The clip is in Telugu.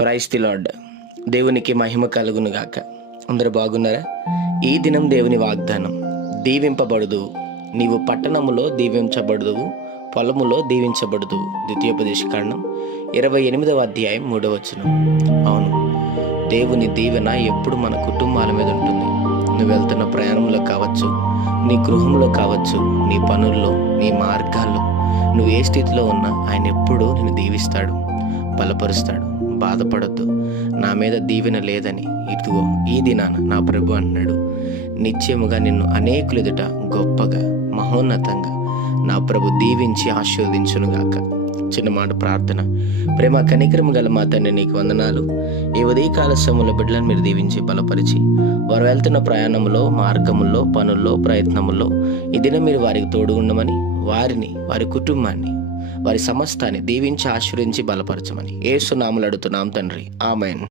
Praise the lord. దేవునికి మహిమ కలుగును గాక. అందరూ బాగున్నారా? ఈ దినం దేవుని వాగ్దానం, దీవింపబడుదువు, నీవు పట్టణములో దీవించబడుదువు, పొలములో దీవించబడుదువు. ద్వితీయోపదేశకాండం 28వ అధ్యాయం 3వ వచనం. అవును, దేవుని దీవెన ఎప్పుడు మన కుటుంబాల మీద ఉంటుంది. నువ్వు వెళ్తున్న ప్రయాణంలో కావచ్చు, నీ గృహంలో కావచ్చు, నీ పనుల్లో, నీ మార్గాల్లో, నువ్వు ఏ స్థితిలో ఉన్నా ఆయన ఎప్పుడూ నిన్ను దీవిస్తాడు, బలపరుస్తాడు. బాధపడద్దు, నా మీద దీవెన లేదని. ఇదిగో ఈ దినాన నా ప్రభు అంటున్నాడు, నిత్యముగా నిన్ను అనేకులు ఎదుట గొప్పగా మహోన్నతంగా నా ప్రభు దీవించి ఆశీర్వదించునుగాక. చిన్న మాట ప్రార్థన. ప్రేమ కనికరము గల మా తండ్రి, నీకు వందనాలు. ఈ ఉదయకాల సమయంలో బిడ్డలను మీరు దీవించి బలపరిచి, వారు వెళ్తున్న ప్రయాణంలో, మార్గముల్లో, పనుల్లో, ప్రయత్నముల్లో ఈ దినం మీరు వారికి తోడు ఉండమని, వారిని, వారి కుటుంబాన్ని, వారి సమస్తాన్ని దీవించి ఆశీర్వదించి బలపరచమని యేసు నామములో అడుగుతున్నాం తండ్రి. ఆమేన్.